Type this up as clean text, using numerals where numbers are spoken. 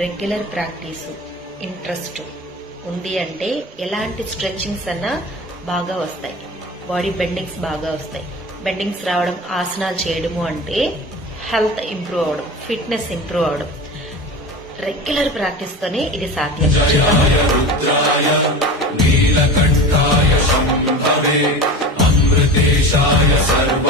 Regular practice, interest ఉంది అంటే ఎలాంటి స్ట్రెచ్చింగ్స్ అన్నా బాగా వస్తాయి. బాడీ బెండింగ్స్ బాగా వస్తాయి. బెండింగ్స్ రావడం, ఆసనాలు చేయడము అంటే హెల్త్ ఇంప్రూవ్ అవడం, ఫిట్నెస్ ఇంప్రూవ్ అవడం. రెగ్యులర్ ప్రాక్టీస్ తోనే ఇది సాధ్యం. నీలకంఠాయ శంభవే అమృతేశాయ సర్వ